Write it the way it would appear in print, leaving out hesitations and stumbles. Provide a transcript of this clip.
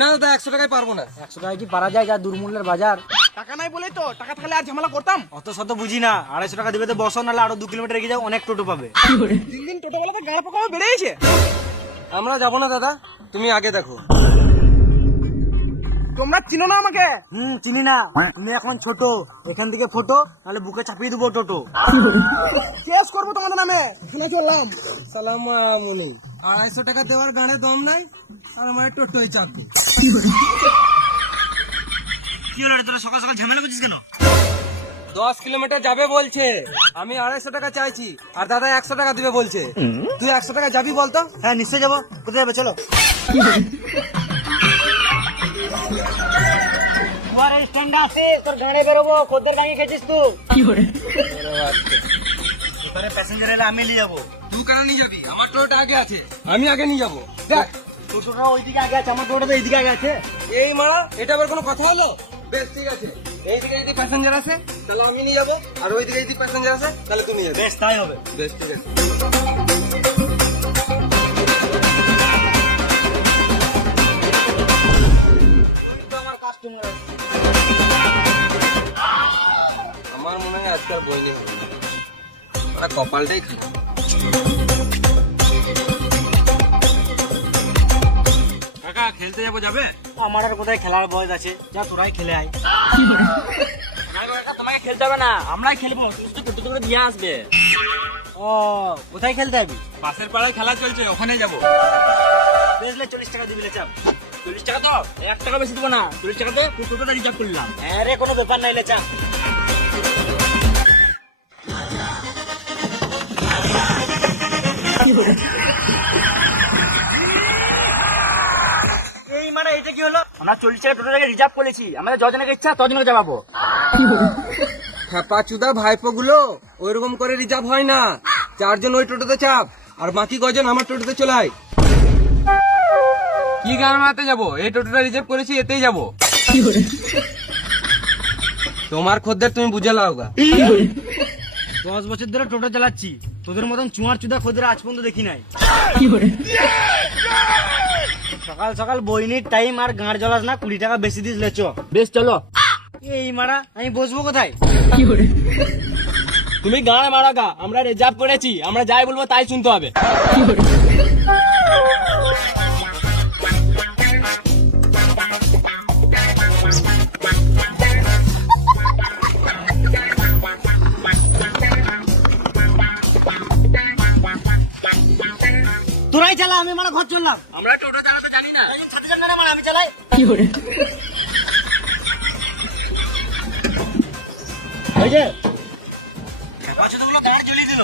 না দাদা 100 টাকায় পারবো না। 100 টাকায় কি পারা যায়? যা দুর্মূল্যের বাজার। টাকা নাই বলেই তো, টাকা থাকলে আর ঝামেলা করতাম। অত শত বুঝি না, 250 টাকা দিবে তো বসো, নাহলে আরো 2 কিলোমিটার এগিয়ে যাও, অনেক টোটো পাবে। দিন দিন টোটোবেলাতে গাড়া পোকা বেড়েছে। আমরা যাবো না দাদা, তুমি আগে দেখো। তোমরা চিনো না আমাকে? চিনি না, তুমি এখন ছোট। এখান থেকে ফটো, নাহলে বুকে চাপিয়ে দেবো টোটো। কেস করবো তোমাদের নামে। শুনে চললাম। সালাম মুনি, 250 টাকা দেওয়ার গানে দম নাই, আর আমার টোটোই চাপবো। কি হলো রে, তোরা সকাল সকাল ঝামেলা করছিস কেন? 10 কিলোমিটার যাবে বলছে, আমি 250 টাকা চাইছি, আর দাদা 100 টাকা দিবে বলছে। তুই 100 টাকা যাবি বলতো? হ্যাঁ নিশ্চয় যাবো। কোথায় যাবে চলো। স্ট্যান্ড আছে, তোর গাড়ি বেরোবো, খদ্দের গাড়ি খেয়েছিস তুই। এবারে প্যাসেঞ্জার এলে আমি নিয়ে যাবো। তুই কেন নিয়ে যাবি? আমার টোটোটা আগে আছে, আমি আগে নিয়ে যাবো। দেখ টোটোটা ওইদিকে আগে আছে, আমার টোটো তো এইদিকে আগে আছে। এই মারা, এটা আবার কোনো কথা হলো? বেশ ঠিক আছে, এইদিকে যদি প্যাসেঞ্জার আছে তাহলে আমি নিয়ে যাবো, আর ওইদিকে যদি প্যাসেঞ্জার আছে তাহলে তুমি নিয়ে যাবে। বেশ তাই হবে। বেশ ঠিক আছে। আমার কাস্টমার আমার মনে হয় আজকাল বই নেই, ওরা কপালটাই খারাপ। কাকা খেলতে যাবো, যাবে? আমার আর কোথায় খেলার বয়স আছে, যা তোরাই খেলে আয়। তোমাকে খেলতে হবে না, আমরাই খেলবো, টোটো করে দিয়ে আসবে। ও কোথায় খেলতে যাবি? পাশের পাড়ায় খেলা চলছে, ওখানে যাবো। বেচলে 40 টাকা দিবি চাপ। 40 টাকা তো 1 টাকা বেশি দেবো না, 40 টাকাতে টোটোটা রিজার্ভ করলাম। হ্যাঁ রে, কোনো ব্যাপার নাই, লে চাপ। এই মানে এটা কি হলো? আমরা 40 টাকা টোটোটাকে রিজার্ভ করেছি, আমাদের যজনকে ইচ্ছা তজনকে যাবো। খেপা চুদা ভাইপো গুলো ওইরকম করে রিজার্ভ হয় না, 4 জন ওই টোটোতে চাপ, আর বাকি কজন আমার টোটোতে চলে আয়। কি গান মারাতে যাবো? এই টোটোটা রিজার্ভ করেছি, এতেই যাবো। তোমার খদ্দের তুমি বুঝে লাও গা। 10 বছর ধরে টোটো চালাচ্ছি, তোদের মতন চুয়ার চুদা খদ্দের আজ পর্যন্ত দেখি নাই। সকাল সকাল বইনির টাইম আর গাঁড় জ্বলাস না, 20 টাকা বেশি দিস লেচ। বেশ চলো। এই মারা, আমি বসবো কোথায়? তুমি গাড়ি মারা গা, আমরা রিজার্ভ করেছি, আমরা যাই বলবো তাই শুনতে হবে। তোরাই চালা, আমি মারা ঘর চললাম। আমরা টোটো চালাতে জানি না। ছাতি চাল না মারা, আমি চালাই। ওই যে খেপা চুদাগুলো গাঁড় জ্বলিয়ে দিল।